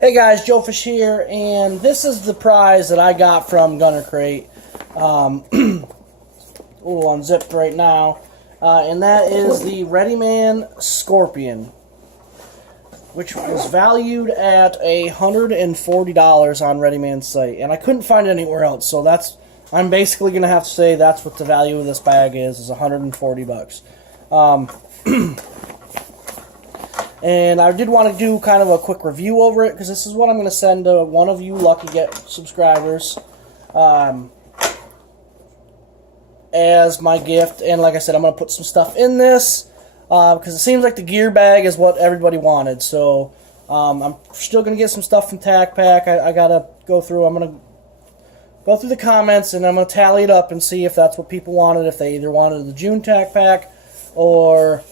Hey guys, Joe Fish here, and this is the prize that I got from Gunner Crate. A little unzipped right now, and that is the Readyman Scorpion, which was valued at $140 on Readyman's site, and I couldn't find it anywhere else. So I'm basically gonna have to say that's what the value of this bag is 140 bucks. And I did want to do kind of a quick review over it, because this is what I'm going to send to one of you lucky subscribers as my gift. And like I said, I'm going to put some stuff in this because it seems like the gear bag is what everybody wanted. So I'm still going to get some stuff from Tac Pack. I got to go through. I'm going to go through the comments, and I'm going to tally it up and see if that's what people wanted, if they either wanted the June Tac Pack or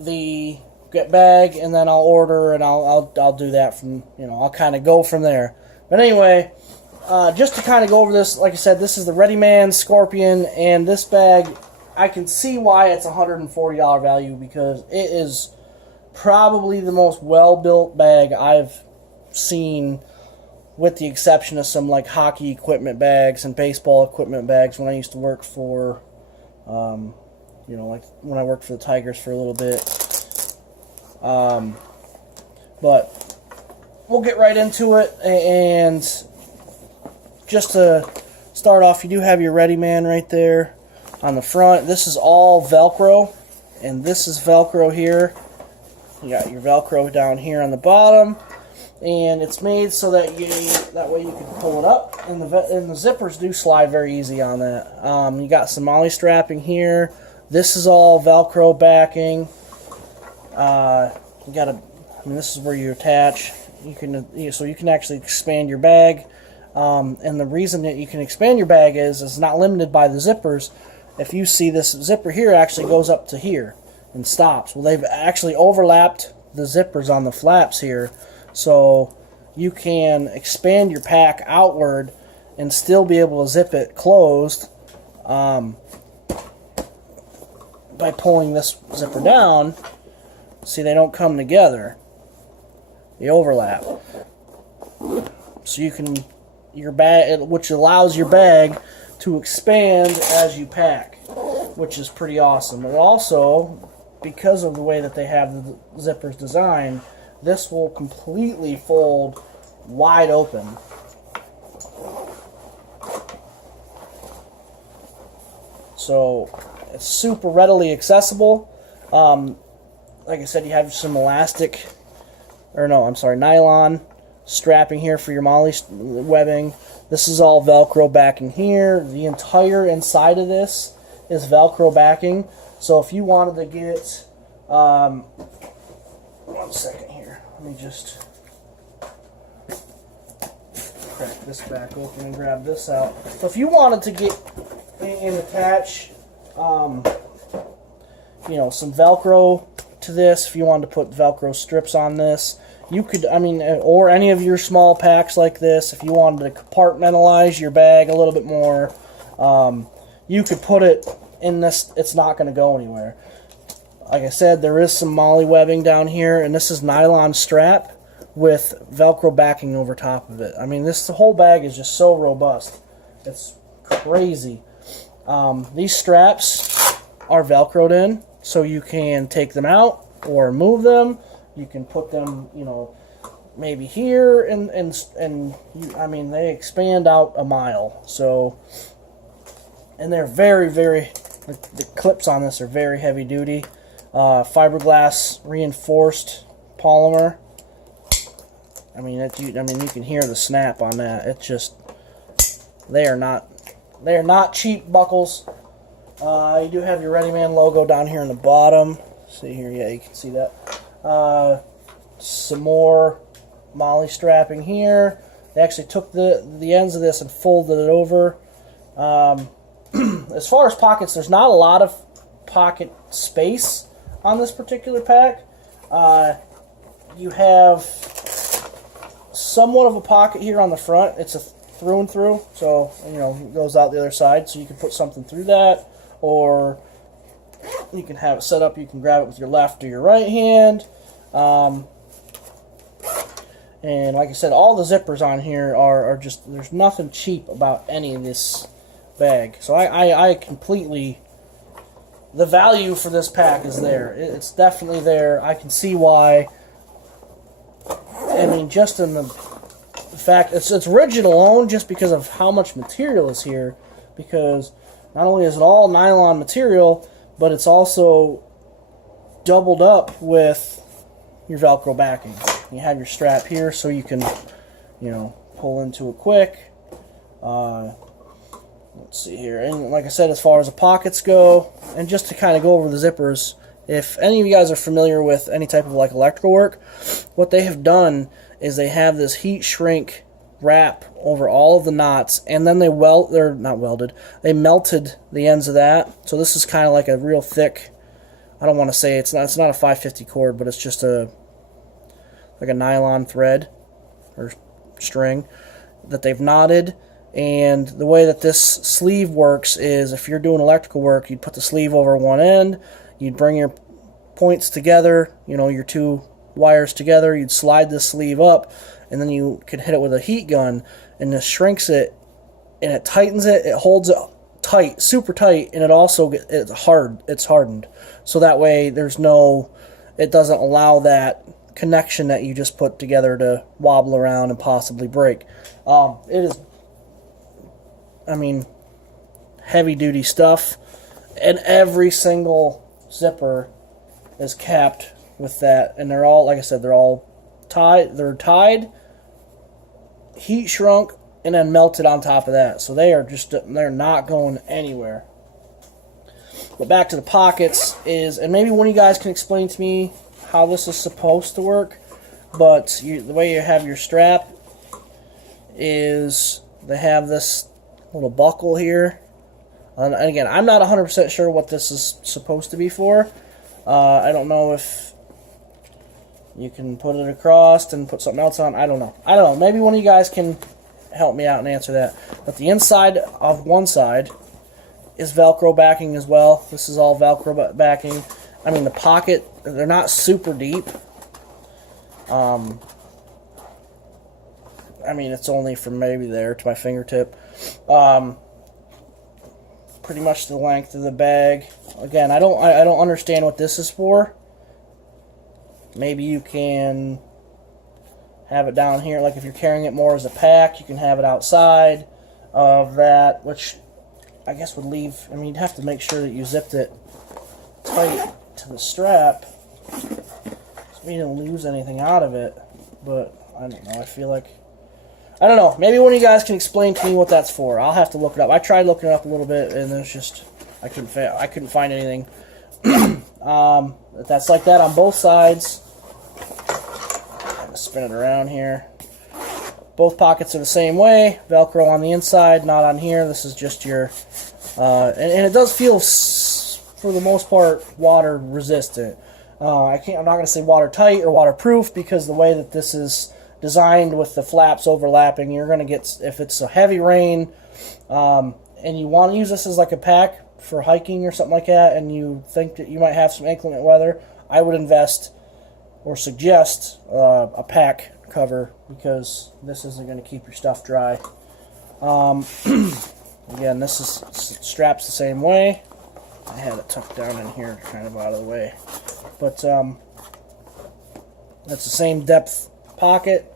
the get bag, and then I'll order, and I'll do that from, I'll kind of go from there. But anyway, just to kind of go over this, like I said, this is the Readyman Scorpion, and this bag, I can see why it's $140 value, because it is probably the most well-built bag I've seen, with the exception of some like hockey equipment bags and baseball equipment bags when I used to work for like when I worked for the Tigers for a little bit. But we'll get right into it. And just to start off, you do have your Readyman right there on the front. This is all Velcro, and this is Velcro here. You got your Velcro down here on the bottom, and it's made so that way you can pull it up, and the zippers do slide very easy on that. You got some molly strapping here. This is all Velcro backing. This is where you attach. So you can actually expand your bag. And the reason that you can expand your bag is it's not limited by the zippers. If you see this zipper here actually goes up to here and stops. Well, they've actually overlapped the zippers on the flaps here, so you can expand your pack outward and still be able to zip it closed. By pulling this zipper down. See, they don't come together. They overlap. So you can, which allows your bag to expand as you pack, which is pretty awesome. And also, because of the way that they have the zippers designed, this will completely fold wide open. So it's super readily accessible. Like I said, you have some nylon strapping here for your molly webbing. This is all Velcro backing here. The entire inside of this is Velcro backing. So if you wanted to get, 1 second here, let me just crack this back open and grab this out. So if you wanted to get and attach some Velcro to this, if you wanted to put Velcro strips on this, you could, or any of your small packs like this, if you wanted to compartmentalize your bag a little bit more, you could put it in this. It's not going to go anywhere. Like I said, there is some molly webbing down here, and this is nylon strap with Velcro backing over top of it. The whole bag is just so robust. It's crazy. These straps are Velcroed in, so you can take them out or move them. You can put them, maybe here, and they expand out a mile. So, and they're very, very, the clips on this are very heavy duty. Fiberglass reinforced polymer. You can hear the snap on that. It's just, they are not cheap buckles. You do have your Readyman logo down here in the bottom. See here, yeah, you can see that. Some more molly strapping here. They actually took the ends of this and folded it over. As far as pockets, there's not a lot of pocket space on this particular pack. You have somewhat of a pocket here on the front. It's a through and through, so it goes out the other side, so you can put something through that, or you can have it set up, you can grab it with your left or your right hand. And like I said, all the zippers on here are just, there's nothing cheap about any of this bag. So I completely, the value for this pack is there. It's definitely there. I can see why. I mean, just in the fact, it's rigid alone just because of how much material is here. Because not only is it all nylon material, but it's also doubled up with your Velcro backing. You have your strap here so you can, you know, pull into it quick. Let's see here. And like I said, as far as the pockets go, and just to kind of go over the zippers, if any of you guys are familiar with any type of like electrical work, what they have done is they have this heat shrink wrap over all of the knots, and then they they melted the ends of that. So this is kind of like a real thick, I don't want to say it's not a 550 cord, but it's just like a nylon thread or string that they've knotted. And the way that this sleeve works is, if you're doing electrical work, you'd put the sleeve over one end, you'd bring your points together, you know, your two wires together, you'd slide this sleeve up, and then you could hit it with a heat gun, and this shrinks it, and it tightens it, it holds it tight, super tight, and it also it's hardened. So that way it doesn't allow that connection that you just put together to wobble around and possibly break. It is, I mean, heavy duty stuff, and every single zipper is capped with that, and they're all, like I said, they're all tied, heat shrunk, and then melted on top of that. So they're not going anywhere. But back to the pockets and maybe one of you guys can explain to me how this is supposed to work, but the way you have your strap is they have this little buckle here, and again, I'm not 100% sure what this is supposed to be for. I don't know if you can put it across and put something else on. I don't know. Maybe one of you guys can help me out and answer that. But the inside of one side is Velcro backing as well. This is all Velcro backing. I mean, the pocket, they're not super deep. I mean, it's only from maybe there to my fingertip. Pretty much the length of the bag. Again, I don't understand what this is for. Maybe you can have it down here, like if you're carrying it more as a pack, you can have it outside of that, which I guess would leave, I mean, you'd have to make sure that you zipped it tight to the strap so you didn't lose anything out of it. But I don't know, I feel like, I don't know, maybe one of you guys can explain to me what that's for. I'll have to look it up. I tried looking it up a little bit, and there's just, I couldn't find anything. That's like that on both sides. I'm gonna spin it around here. Both pockets are the same way. Velcro on the inside, not on here. This is just your, and it does feel, for the most part, water resistant. I'm not going to say watertight or waterproof, because the way that this is designed with the flaps overlapping, you're going to get, if it's a heavy rain, and you want to use this as like a pack for hiking or something like that, and you think that you might have some inclement weather, I would invest or suggest a pack cover, because this isn't going to keep your stuff dry. Again, this is straps the same way. I had it tucked down in here, kind of out of the way. But that's the same depth pocket.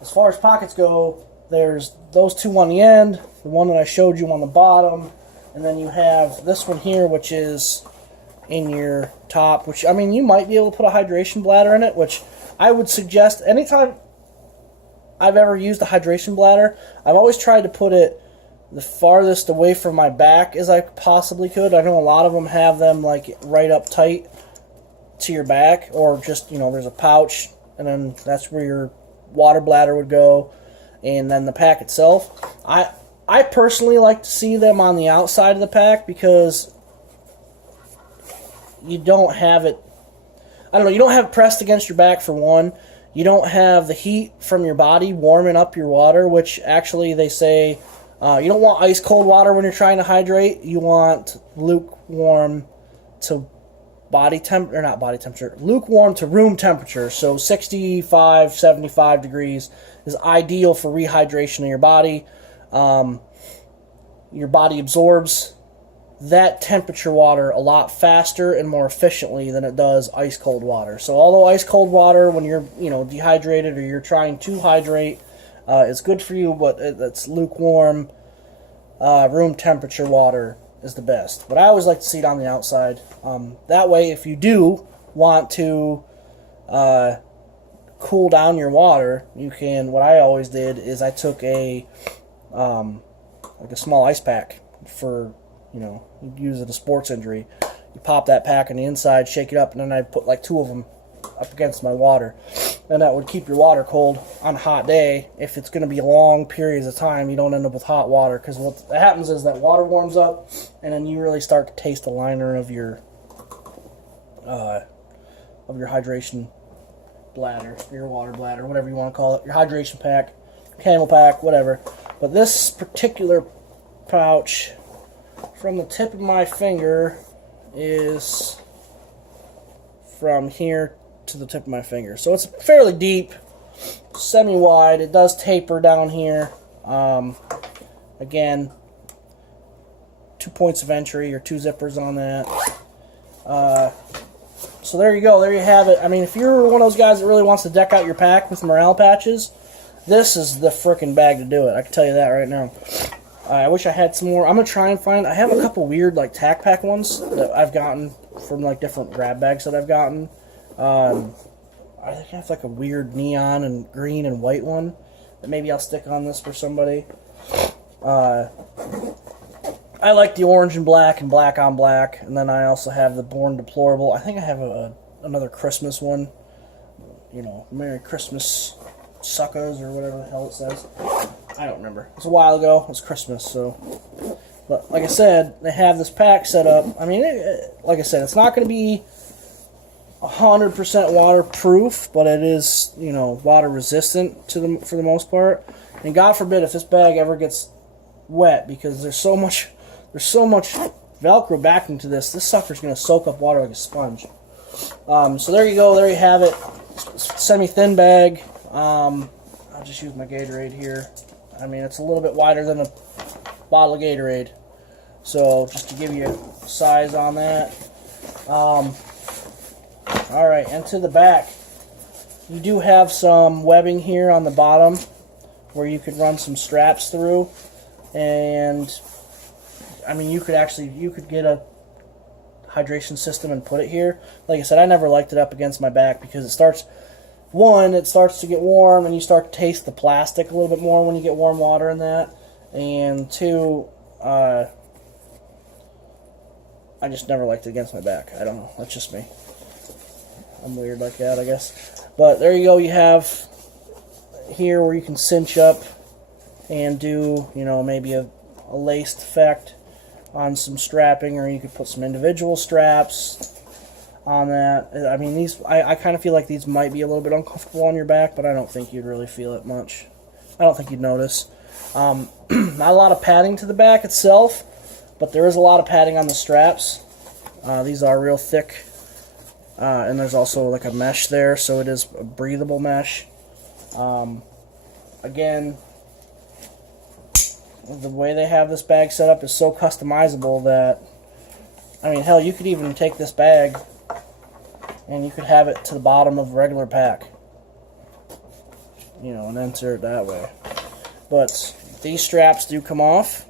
As far as pockets go, there's those two on the end, the one that I showed you on the bottom, and then you have this one here, which is in your top, which, I mean, you might be able to put a hydration bladder in it, which I would suggest. Anytime I've ever used a hydration bladder, I've always tried to put it the farthest away from my back as I possibly could. I know a lot of them have them like right up tight to your back, or just, you know, there's a pouch, and then that's where your water bladder would go, and then the pack itself. I personally like to see them on the outside of the pack, because you don't have it, I don't know, you don't have it pressed against your back, for one. You don't have the heat from your body warming up your water, which actually they say you don't want ice cold water when you're trying to hydrate. You want lukewarm to lukewarm to room temperature. So 65, 75 degrees is ideal for rehydration of your body. Your body absorbs that temperature water a lot faster and more efficiently than it does ice cold water. So although ice cold water, when you're dehydrated or you're trying to hydrate, is good for you, but it's lukewarm, room temperature water is the best. But I always like to see it on the outside. That way, if you do want to cool down your water, you can. What I always did is I took a small ice pack for, you'd use it as a sports injury. You pop that pack on the inside, shake it up, and then I'd put like 2 of them up against my water. And that would keep your water cold on a hot day. If it's going to be long periods of time, you don't end up with hot water. Because what happens is that water warms up, and then you really start to taste the liner of your hydration bladder, your water bladder, whatever you want to call it, your hydration pack, camel pack, whatever. But this particular pouch, from the tip of my finger, is from here to the tip of my finger. So it's fairly deep, semi-wide. It does taper down here. Again, 2 points of entry or 2 zippers on that. So there you go. There you have it. I mean, if you're one of those guys that really wants to deck out your pack with morale patches, this is the frickin' bag to do it. I can tell you that right now. I wish I had some more. I'm going to try and find... I have a couple weird, like, tack pack ones that I've gotten from, like, different grab bags that I've gotten. I think I have, like, a weird neon and green and white one that maybe I'll stick on this for somebody. I like the orange and black on black. And then I also have the Born Deplorable. I think I have another Christmas one. Merry Christmas suckers or whatever the hell it says. I don't remember. It's a while ago. It was Christmas, so. But like I said, they have this pack set up. I mean, like I said, it's not going to be 100% waterproof, but it is, water resistant for the most part. And God forbid if this bag ever gets wet, because there's so much Velcro backing to this. This sucker's going to soak up water like a sponge. So there you go. There you have it. Semi-thin bag. I'll just use my Gatorade here. I mean, it's a little bit wider than a bottle of Gatorade. So, just to give you a size on that. Alright, and to the back. You do have some webbing here on the bottom where you could run some straps through. And, I mean, you could get a hydration system and put it here. Like I said, I never liked it up against my back because it starts to get warm and you start to taste the plastic a little bit more when you get warm water in that. And 2, I just never liked it against my back. I don't know. That's just me. I'm weird like that, I guess. But there you go. You have here where you can cinch up and do, maybe a laced effect on some strapping, or you could put some individual straps on that. I mean, these, I kind of feel like these might be a little bit uncomfortable on your back, but I don't think you'd really feel it much. I don't think you'd notice. Not a lot of padding to the back itself, but there is a lot of padding on the straps. These are real thick, and there's also like a mesh there, so it is a breathable mesh. Again, the way they have this bag set up is so customizable that, I mean, hell, you could even take this bag and you could have it to the bottom of a regular pack, and insert it that way. But these straps do come off,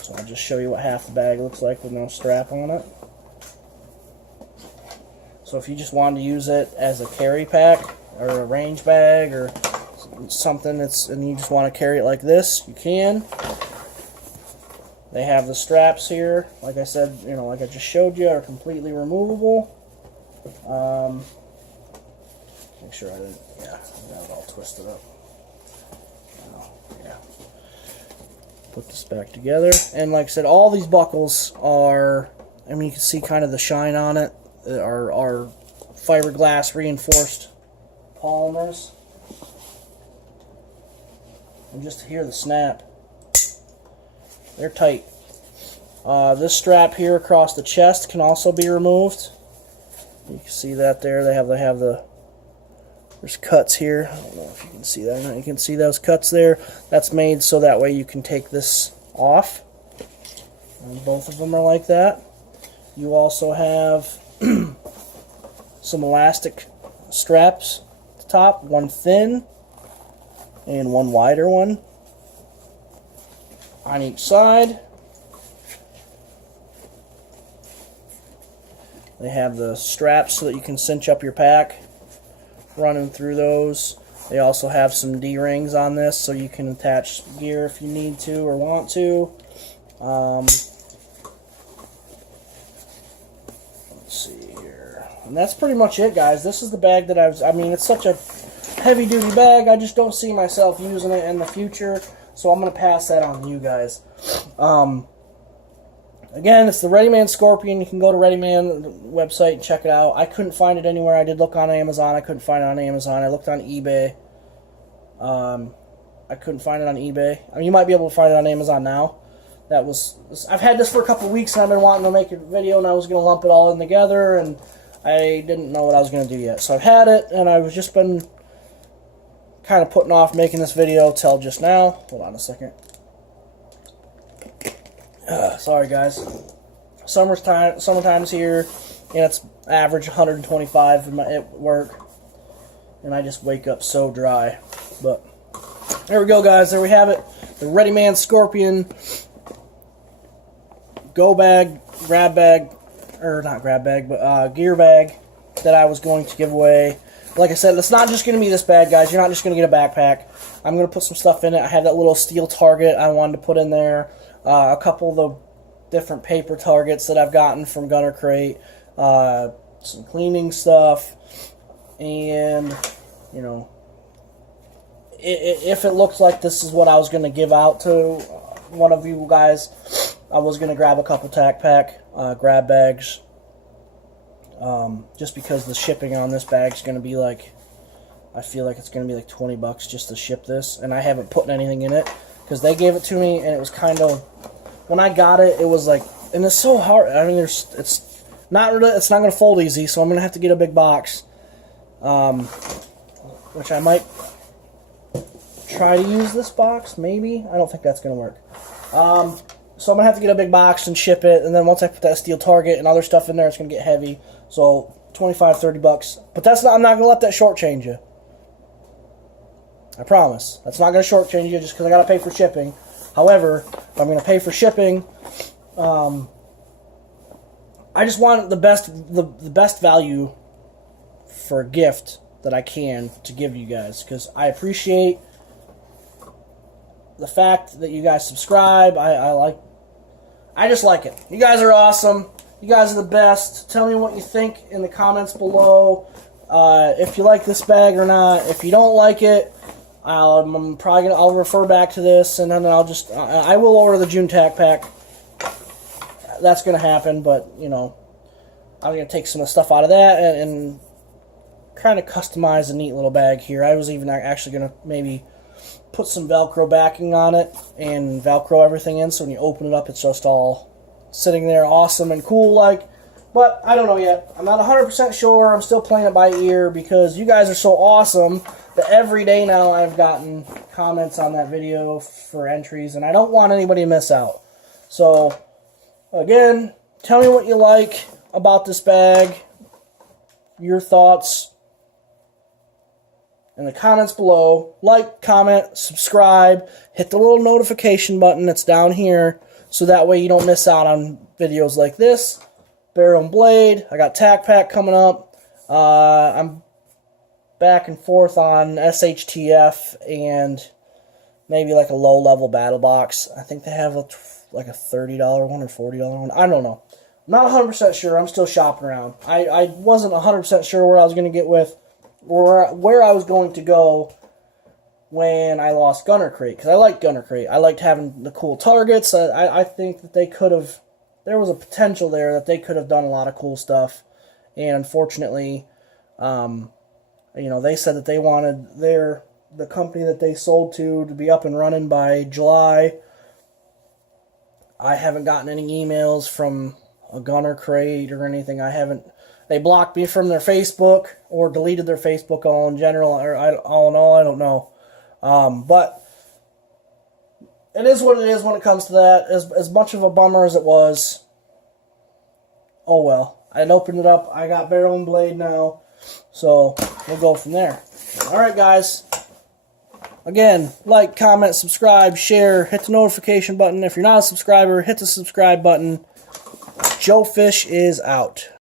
so I'll just show you what half the bag looks like with no strap on it. So if you just wanted to use it as a carry pack or a range bag or something and you just want to carry it like this, you can. They have the straps here, like I said, like I just showed you, are completely removable. Make sure I didn't, I got it all twisted up. Yeah. Put this back together, and like I said, all these buckles are, I mean, you can see kind of the shine on it, are fiberglass reinforced polymers. And just to hear the snap, they're tight. This strap here across the chest can also be removed. You can see that there. They have there's cuts here. I don't know if you can see that or not. You can see those cuts there. That's made so that way you can take this off. And both of them are like that. You also have some elastic straps at the top, one thin and one wider one on each side. They have the straps so that you can cinch up your pack running through those. They also have some D-rings on this so you can attach gear if you need to or want to. Let's see here. And that's pretty much it, guys. This is the bag that I mean, it's such a heavy-duty bag. I just don't see myself using it in the future, so I'm going to pass that on to you guys. Again, it's the Readyman Scorpion. You can go to Readyman website and check it out. I couldn't find it anywhere. I did look on Amazon. I couldn't find it on Amazon. I looked on eBay. I couldn't find it on eBay. I mean, you might be able to find it on Amazon now. I've had this for a couple of weeks, and I've been wanting to make a video, and I was going to lump it all in together, and I didn't know what I was going to do yet. So I've had it, and I've just been kind of putting off making this video till just now. Hold on a second. Sorry, guys. Summertime's here, and it's average 125 at work, and I just wake up so dry. But there we go, guys. There we have it. The Readyman Scorpion go bag, grab bag, or not grab bag, but gear bag that I was going to give away. Like I said, it's not just going to be this bag, guys. You're not just going to get a backpack. I'm going to put some stuff in it. I have that little steel target I wanted to put in there. A couple of the different paper targets that I've gotten from Gunner Crate. Some cleaning stuff. And, you know, if it looks like this is what I was going to give out to one of you guys, I was going to grab a couple tack pack grab bags. Just because the shipping on this bag is going to be like, I feel like it's going to be like $20 just to ship this, and I haven't put anything in it because they gave it to me, and it was kind of, when I got it, it was like, and it's so hard. I mean, it's not going to fold easy, so I'm going to have to get a big box, which I might try to use this box, maybe. I don't think that's going to work. So I'm going to have to get a big box and ship it, and then once I put that steel target and other stuff in there, it's going to get heavy. So $25-$30. But I'm not going to let that shortchange you. I promise. That's not going to shortchange you just because I got to pay for shipping. However, if I'm going to pay for shipping, I just want the best value for a gift that I can to give you guys, because I appreciate the fact that you guys subscribe. I just like it. You guys are awesome. You guys are the best. Tell me what you think in the comments below. If you like this bag or not. If you don't like it, I'll refer back to this, and then I will order the June tack pack. That's gonna happen, but you know, I'm gonna take some of the stuff out of that and kind of customize a neat little bag here. I was even actually gonna maybe put some Velcro backing on it and Velcro everything in, so when you open it up, it's just all sitting there awesome and cool like. But I don't know yet. I'm not 100% sure. I'm still playing it by ear because you guys are so awesome that every day now I've gotten comments on that video for entries, and I don't want anybody to miss out. So, again, tell me what you like about this bag, your thoughts in the comments below. Like, comment, subscribe, hit the little notification button that's down here so that way you don't miss out on videos like this. Barrel and Blade. I got Tack Pack coming up. I'm back and forth on SHTF and maybe like a low-level battle box. I think they have like a $30 one or $40 one. I don't know. I'm not 100% sure. I'm still shopping around. I wasn't 100% sure where I was going to get with, where I was going to go when I lost Gunner Crate, because I liked Gunner Crate. I liked having the cool targets. I think that they could have, there was a potential there that they could have done a lot of cool stuff, and unfortunately, you know, they said that they wanted the company that they sold to be up and running by July. I haven't gotten any emails from a Gunner Crate or anything. I haven't. They blocked me from their Facebook or deleted their Facebook all in general. Or I don't know. But it is what it is when it comes to that. As much of a bummer as it was, oh well. I'd opened it up. I got barrel and blade now. So we'll go from there. Alright, guys. Again, like, comment, subscribe, share, hit the notification button. If you're not a subscriber, hit the subscribe button. Joe Fish is out.